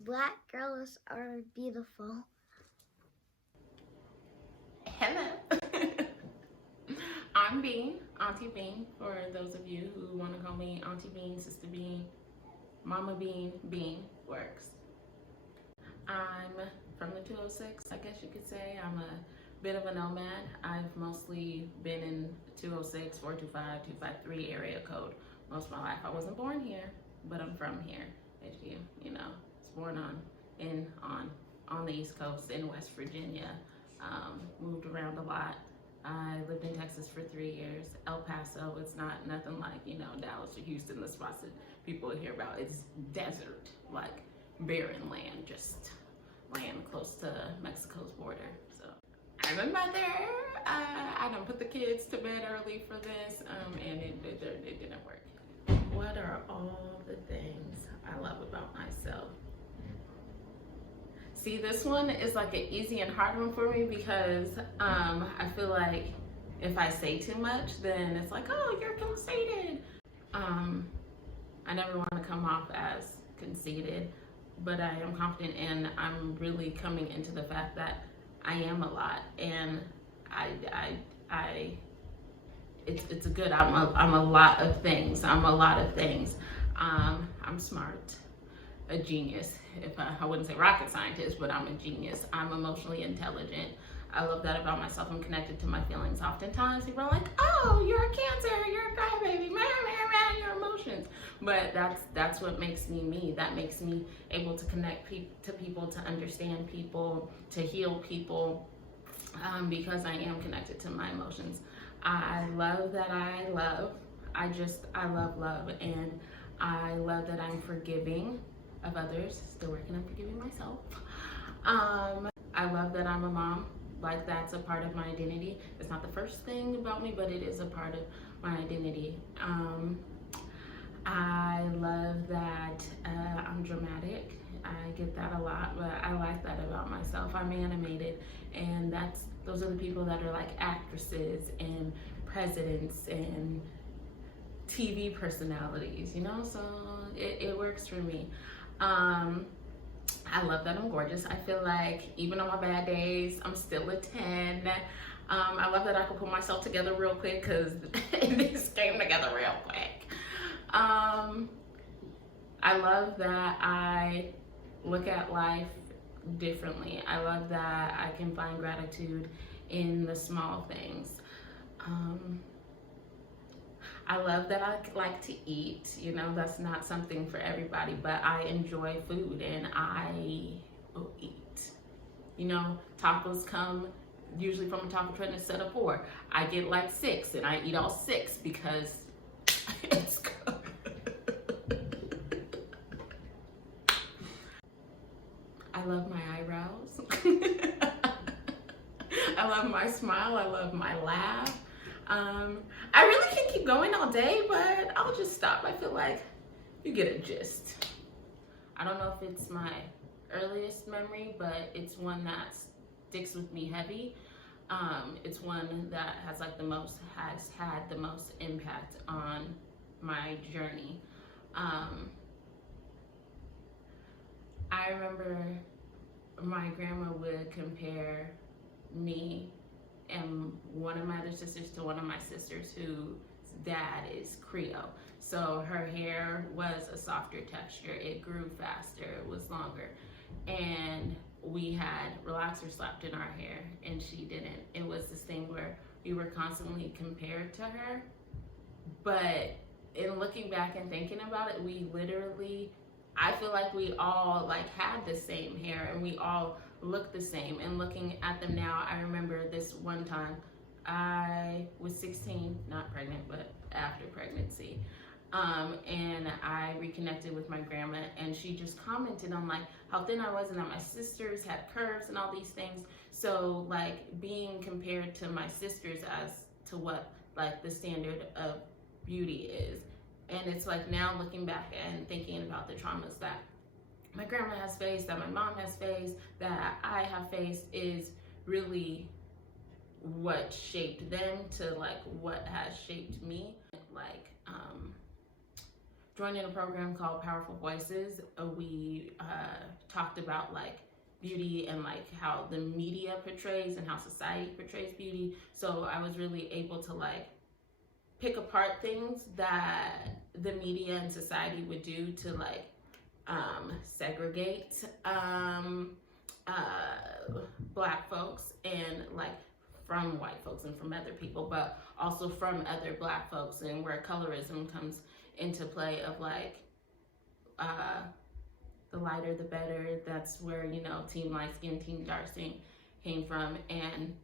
Black girls are beautiful. Hello. I'm Bean, Auntie Bean, for those of you who want to call me Auntie Bean, Sister Bean, Mama Bean, Bean works. I'm from the 206, I guess you could say. I'm a bit of a nomad. I've mostly been in 206, 425, 253 area code most of my life. I wasn't born here, but I'm from here. If you know, was born on the East Coast in West Virginia. Moved around a lot. I lived in Texas for 3 years. El Paso, it's not nothing like, Dallas or Houston, the spots that people hear about. It's desert, like barren land, just land close to Mexico's border. So I'm a mother. I don't put the kids to bed early for this, and it didn't work. What are all the things I love about myself? See, this one is like an easy and hard one for me because I feel like if I say too much, then it's like, oh, you're conceited. I never want to come off as conceited, but I am confident, and I'm really coming into the fact that I am a lot, and it's a good. I'm a lot of things. I'm a lot of things. I'm smart, a genius. If I wouldn't say rocket scientist, but I'm a genius. I'm emotionally intelligent. I love that about myself. I'm connected to my feelings. Oftentimes people are like, oh, you're a Cancer, you're a crybaby, man, your emotions. But that's what makes me me. That makes me able to connect to people, to understand people, to heal people, because I am connected to my emotions. I love that I love. I love love, and I love that I'm forgiving of others. Still working on forgiving myself. I love that I'm a mom. Like, that's a part of my identity. It's not the first thing about me, but it is a part of my identity. I love that I'm dramatic. I get that a lot, but I like that about myself. I'm animated, and those are the people that are like actresses and presidents and TV personalities, so it works for me. I love that I'm gorgeous. I feel like even on my bad days, I'm still a 10. I love that I can put myself together real quick because this came together real quick. I love that I look at life differently. I love that I can find gratitude in the small things. I love that I like to eat. That's not something for everybody, but I enjoy food and I will eat. Tacos come usually from a taco truck instead of 4. I get like 6 and I eat all 6 because it's good. I love my eyebrows. I love my smile. I love my laugh. I really can keep going all day, but I'll just stop. I feel like you get a gist. I don't know if it's my earliest memory, but it's one that sticks with me heavy. It's one that has had the most impact on my journey. I remember my grandma would compare me and one of my other sisters to one of my sisters whose dad is Creole. So her hair was a softer texture, it grew faster, it was longer. And we had relaxers slapped in our hair and she didn't. It was this thing where we were constantly compared to her. But in looking back and thinking about it, we literally, I feel like we all had the same hair and we all look the same. And looking at them now, I remember this one time I was 16, not pregnant, but after pregnancy. And I reconnected with my grandma and she just commented on how thin I was and that my sisters had curves and all these things. So being compared to my sisters as to what the standard of beauty is. And it's now looking back and thinking about the traumas that my grandma has faced, that my mom has faced, that I have faced, is really what shaped them to what has shaped me. joining a program called Powerful Voices. We talked about like beauty and like how the media portrays and how society portrays beauty. So I was really able to like pick apart things that the media and society would do to like segregate black folks and like from white folks and from other people, but also from other black folks, and where colorism comes into play of like the lighter the better. That's where, you know, team light skin, team dark skin came from. And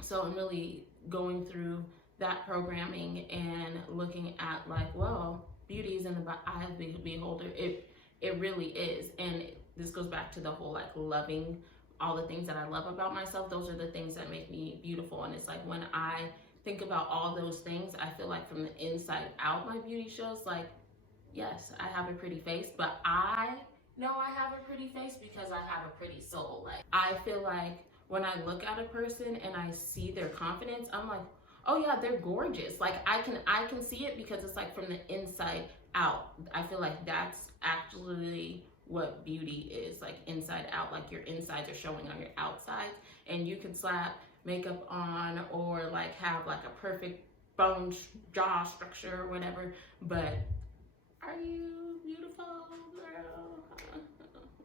so I'm really going through that programming and looking at like, well, beauty is in the eye of the beholder. It really is. And this goes back to the whole like loving all the things that I love about myself. Those are the things that make me beautiful. And it's like when I think about all those things, I feel like from the inside out, my beauty shows like, yes, I have a pretty face, but I know I have a pretty face because I have a pretty soul. Like I feel like when I look at a person and I see their confidence, I'm like, oh yeah, they're gorgeous. Like I can see it because it's like from the inside out. I feel like that's actually what beauty is, like inside out. Like your insides are showing on your outsides, and you can slap makeup on or like have like a perfect bone jaw structure or whatever, but are you beautiful, girl?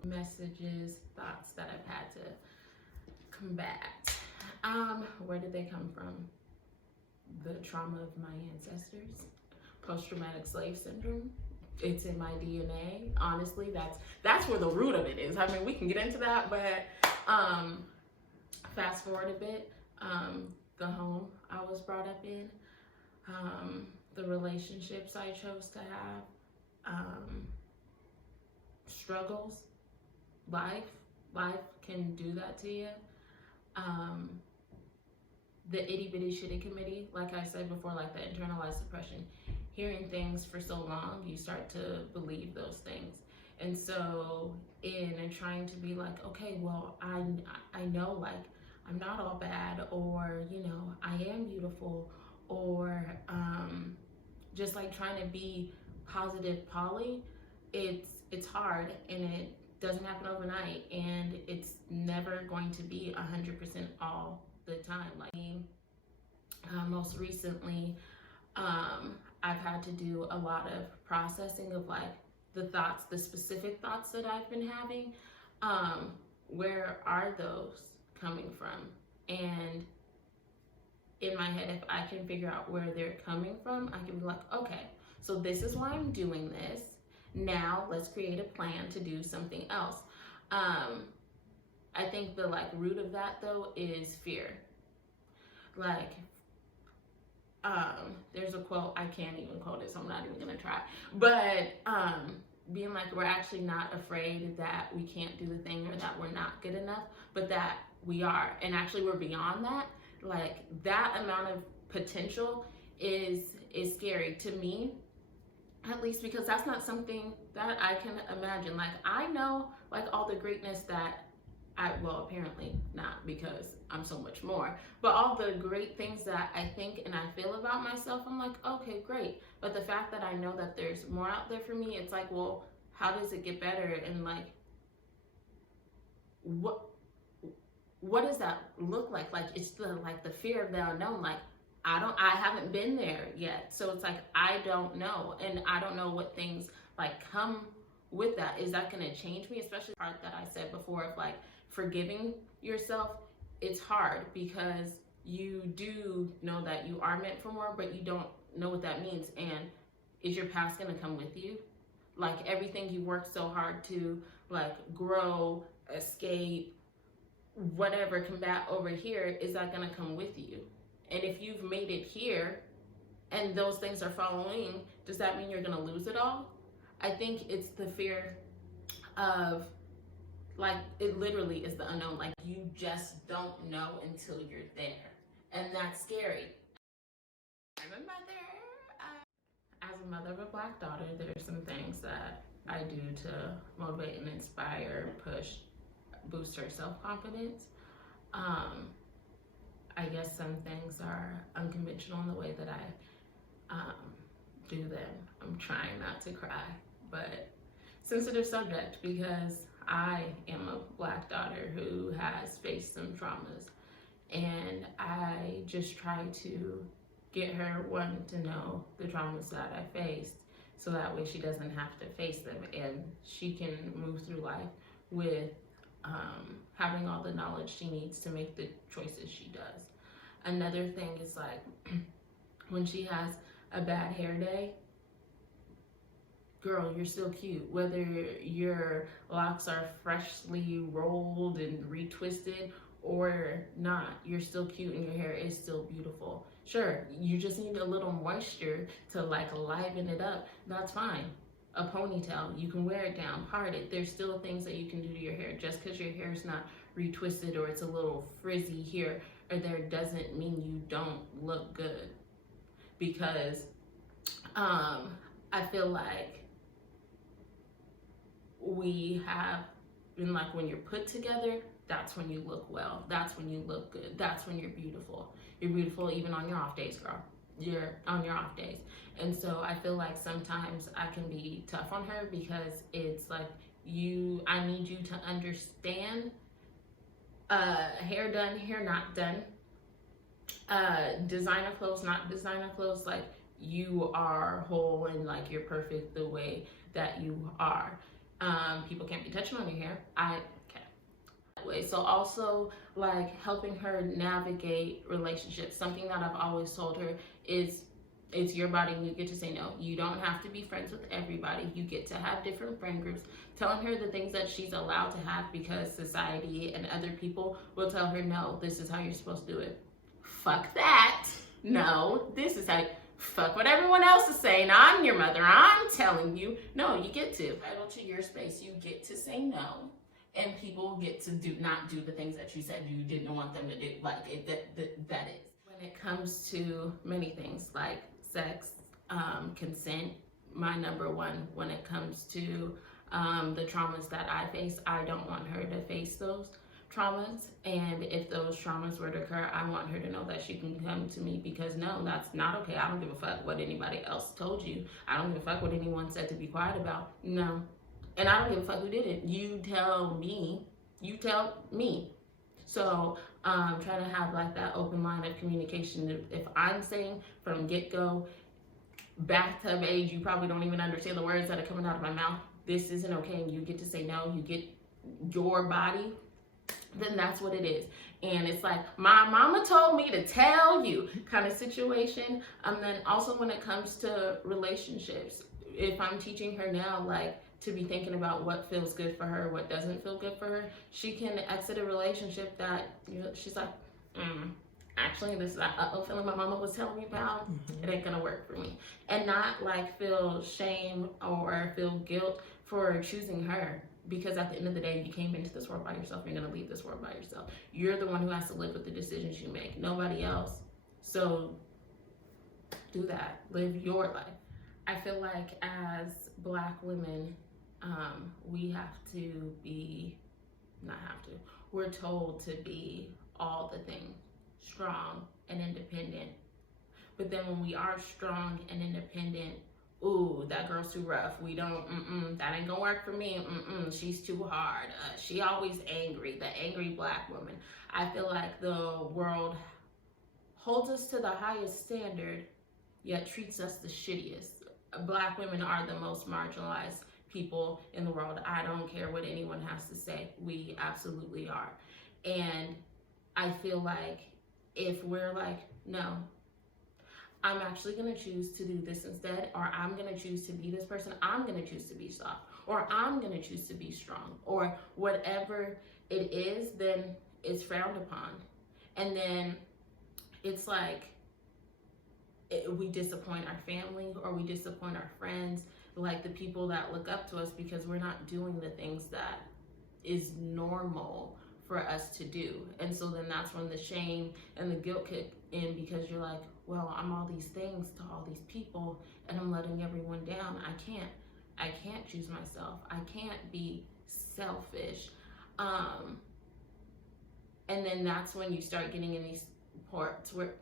Messages, thoughts that I've had to combat. Where did they come from? The trauma of my ancestors, post-traumatic slave syndrome. It's in my DNA. Honestly, that's where the root of it is. I mean, we can get into that, but fast forward a bit, the home I was brought up in, the relationships I chose to have, struggles, life can do that to you. The itty bitty shitty committee, like I said before, like the internalized depression, hearing things for so long, you start to believe those things. And so in and trying to be like, okay, well, I know like I'm not all bad, or, you know, I am beautiful, or just like trying to be positive Polly, it's hard, and it doesn't happen overnight, and it's never going to be 100% all the time. Like most recently, I've had to do a lot of processing of like the thoughts, the specific thoughts that I've been having. Where are those coming from? And in my head, if I can figure out where they're coming from, I can be like, okay, so this is why I'm doing this. Now let's create a plan to do something else. I think the like root of that though is fear. Like, there's a quote, I can't even quote it, so I'm not even gonna try. But being like, we're actually not afraid that we can't do the thing or that we're not good enough, but that we are, and actually we're beyond that. Like that amount of potential is scary to me, at least, because that's not something that I can imagine. Like I know like all the greatness that well, apparently not, because I'm so much more, but all the great things that I think and I feel about myself, I'm like, okay, great. But the fact that I know that there's more out there for me, it's like, well, how does it get better? And like, what does that look like? Like, it's the fear of the unknown. Like, I haven't been there yet. So it's like, I don't know. And I don't know what things like come with that. Is that going to change me? Especially the part that I said before of like forgiving yourself. It's hard because you do know that you are meant for more, but you don't know what that means. And is your past going to come with you? Like everything you worked so hard to like grow, escape, whatever, combat over here, is that going to come with you? And if you've made it here and those things are following, does that mean you're going to lose it all? I think it's the fear of like, it literally is the unknown. Like you just don't know until you're there. And that's scary. I'm a mother. As a mother of a Black daughter, there's some things that I do to motivate and inspire, push, boost her self-confidence. I guess some things are unconventional in the way that I do then. I'm trying not to cry, but sensitive subject because I am a Black daughter who has faced some traumas, and I just try to get her to know the traumas that I faced, so that way she doesn't have to face them and she can move through life with having all the knowledge she needs to make the choices she does. Another thing is like when she has a bad hair day, girl, you're still cute. Whether your locks are freshly rolled and retwisted or not, you're still cute and your hair is still beautiful. Sure, you just need a little moisture to like liven it up. That's fine. A ponytail, you can wear it down, part it. There's still things that you can do to your hair. Just because your hair is not retwisted or it's a little frizzy here or there doesn't mean you don't look good. Because I feel like we have been like, when you're put together, that's when you look well. That's when you look good. That's when you're beautiful. You're beautiful even on your off days, girl. You're on your off days. And so I feel like sometimes I can be tough on her because it's like I need you to understand hair done, hair not done, designer clothes, not designer clothes. Like, you are whole and like you're perfect the way that you are. People can't be touching on your hair. I can. That way. So also like helping her navigate relationships. Something that I've always told her is, it's your body and you get to say no. You don't have to be friends with everybody. You get to have different friend groups. Telling her the things that she's allowed to have because society and other people will tell her, no, this is how you're supposed to do it. Fuck that. No, this is how. Fuck what everyone else is saying. I'm your mother. I'm telling you. No, you get to. Vital to your space. You get to say no. And people get to not do the things that you said you didn't want them to do. Like, that is. When it comes to many things like sex, consent, my number one when it comes to the traumas that I face, I don't want her to face those traumas. And if those traumas were to occur, I want her to know that she can come to me, because no, that's not okay. I don't give a fuck what anybody else told you. I don't give a fuck what anyone said to be quiet about. No. And I don't give a fuck who did it. You tell me. So trying to have like that open line of communication. If I'm saying from get-go, bathtub age, you probably don't even understand the words that are coming out of my mouth, this isn't okay, and you get to say no, you get your body, then that's what it is. And it's like, my mama told me to tell you kind of situation. Then also when it comes to relationships, if I'm teaching her now, like, to be thinking about what feels good for her, what doesn't feel good for her, she can exit a relationship that, you know, she's like, actually, this is that feeling my mama was telling me about, it ain't gonna work for me. And not like feel shame or feel guilt for choosing her. Because at the end of the day, you came into this world by yourself. You're gonna leave this world by yourself. You're the one who has to live with the decisions you make, nobody else. So do that, live your life. I feel like as Black women, we have to be, we're told to be all the things, strong and independent. But then when we are strong and independent, ooh, that girl's too rough. We don't, that ain't gonna work for me. She's too hard. She always angry, the angry Black woman. I feel like the world holds us to the highest standard, yet treats us the shittiest. Black women are the most marginalized people in the world. I don't care what anyone has to say. We absolutely are. And I feel like if we're like, no, I'm actually gonna choose to do this instead, or I'm gonna choose to be this person, I'm gonna choose to be soft, or I'm gonna choose to be strong, or whatever it is, then it's frowned upon. And then it's like, we disappoint our family, or we disappoint our friends, like the people that look up to us, because we're not doing the things that is normal for us to do. And so then that's when the shame and the guilt kick in, because you're like, well, I'm all these things to all these people and I'm letting everyone down. I can't choose myself. I can't be selfish. And then that's when you start getting in these points where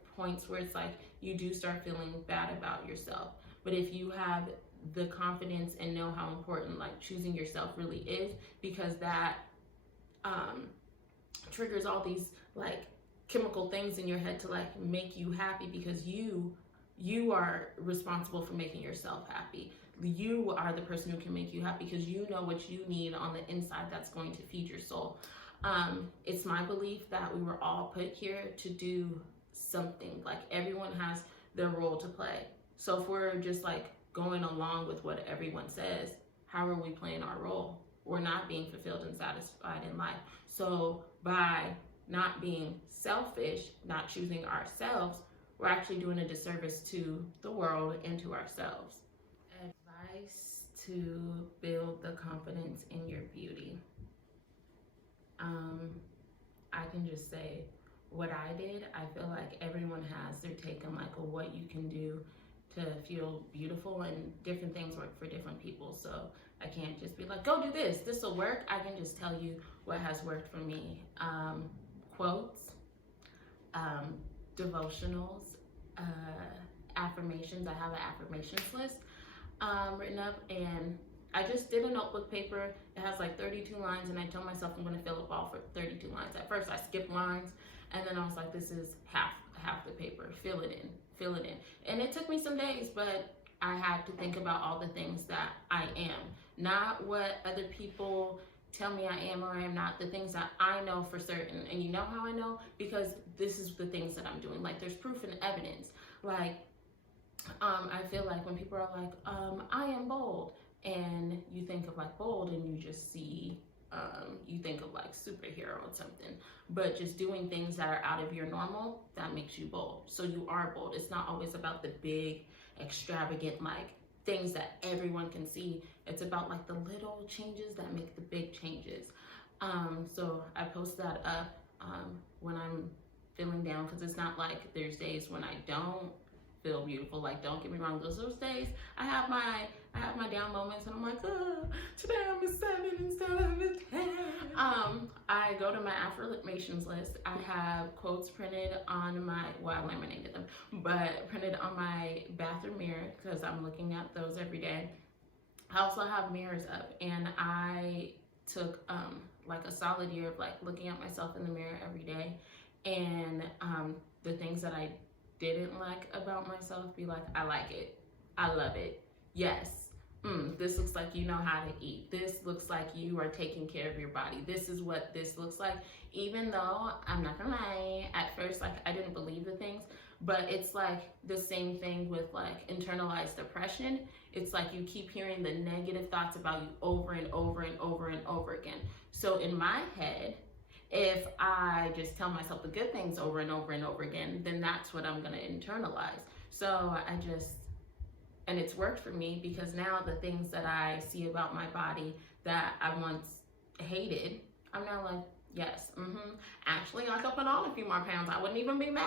it's like you do start feeling bad about yourself. But if you have the confidence and know how important like choosing yourself really is, because that um, triggers all these like chemical things in your head to like make you happy, because you are responsible for making yourself happy. You are the person who can make you happy because you know what you need on the inside that's going to feed your soul. It's my belief that we were all put here to do something. Like everyone has their role to play. So if we're just like going along with what everyone says, how are we playing our role? We're not being fulfilled and satisfied in life. So by not being selfish, not choosing ourselves, we're actually doing a disservice to the world and to ourselves. Advice to build the confidence in your beauty. Um, I can just say what I did. I feel like everyone has their take on like what you can do to feel beautiful, and different things work for different people. So I can't just be like, go do this, this will work. I can just tell you what has worked for me. Quotes, devotionals, affirmations. I have an affirmations list written up, and I just did a notebook paper. It has like 32 lines, and I told myself I'm going to fill up all for 32 lines. At first I skipped lines, and then I was like, this is half the paper. Fill it in. And it took me some days, but I had to think about all the things that I am, not what other people tell me I am or I am not, the things that I know for certain. And you know how I know? Because this is the things that I'm doing. Like there's proof and evidence. Like I feel like when people are like, I am bold, and you think of like bold and you just see, you think of like superhero or something, but just doing things that are out of your normal, that makes you bold. So you are bold. It's not always about the big, extravagant, like things that everyone can see. It's about like the little changes that make the big changes. So I post that up when I'm feeling down, because it's not like there's days when I don't feel beautiful. Like don't get me wrong, those days I have my down moments, and I'm like, oh, today I'm a 7 instead of a 10. I go to my affirmations list. I have quotes printed on my, well, I laminated them, but printed on my bathroom mirror because I'm looking at those every day. I also have mirrors up, and I took like a solid year of like looking at myself in the mirror every day, and the things that I didn't like about myself, be like, I like it, I love it, yes, this looks like you know how to eat, this looks like you are taking care of your body, this is what this looks like. Even though I'm not gonna lie, at first like I didn't believe the things, but it's like the same thing with like internalized depression. It's like you keep hearing the negative thoughts about you over and over and over and over again. So in my head, if I just tell myself the good things over and over and over again, then that's what I'm gonna internalize. So and it's worked for me, because now the things that I see about my body that I once hated, I'm now like, yes, actually I could put on a few more pounds. I wouldn't even be mad.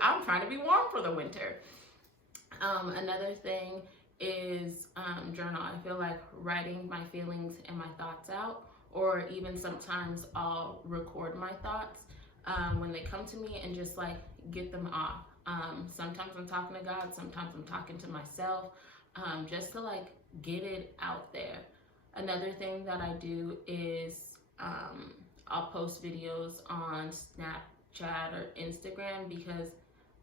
I'm trying to be warm for the winter. Another thing is journal. I feel like writing my feelings and my thoughts out, or even sometimes I'll record my thoughts when they come to me and just like get them off. Sometimes I'm talking to God, sometimes I'm talking to myself, just to like get it out there. Another thing that I do is I'll post videos on Snapchat or Instagram, because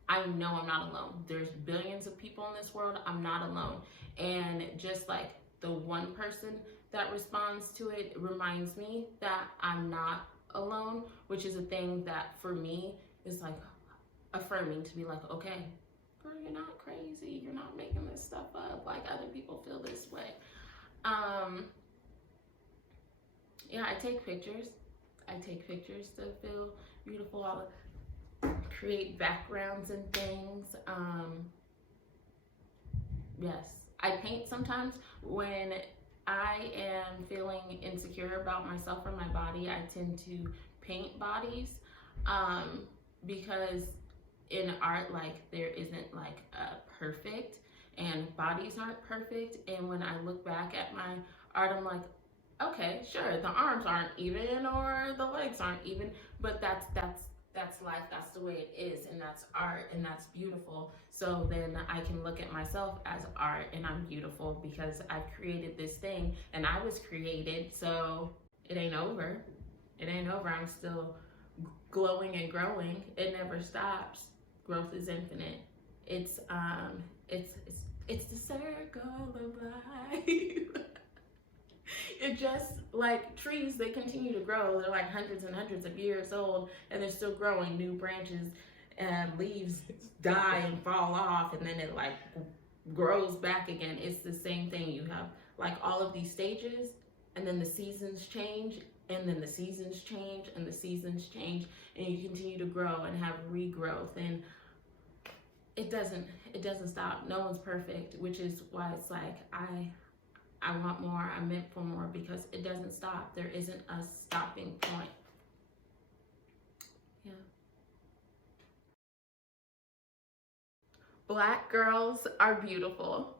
I know I'm not alone. There's billions of people in this world. I'm not alone. And just like the one person that responds to it reminds me that I'm not alone, which is a thing that for me is like affirming, to be like, okay, girl, you're not crazy. You're not making this stuff up. Like other people feel this way. Yeah, I take pictures. To feel beautiful. I'll create backgrounds and things. Yes, I paint sometimes. When I am feeling insecure about myself or my body, I tend to paint bodies, because in art, like there isn't like a perfect, and bodies aren't perfect. And when I look back at my art, I'm like, okay, sure, the arms aren't even or the legs aren't even, but that's that's life, that's the way it is, and that's art, and that's beautiful. So then I can look at myself as art, and I'm beautiful because I've created this thing, and I was created, so it ain't over. It ain't over. I'm still glowing and growing. It never stops. Growth is infinite. It's it's the circle of life. It just like trees, they continue to grow. They're like hundreds and hundreds of years old, and they're still growing. New branches and leaves die and fall off, and then it like grows back again. It's the same thing. You have like all of these stages, and then the seasons change, and then the seasons change, and the seasons change, and you continue to grow and have regrowth, and it doesn't stop. No one's perfect, which is why it's like I want more, I'm meant for more, because it doesn't stop. There isn't a stopping point. Yeah. Black girls are beautiful.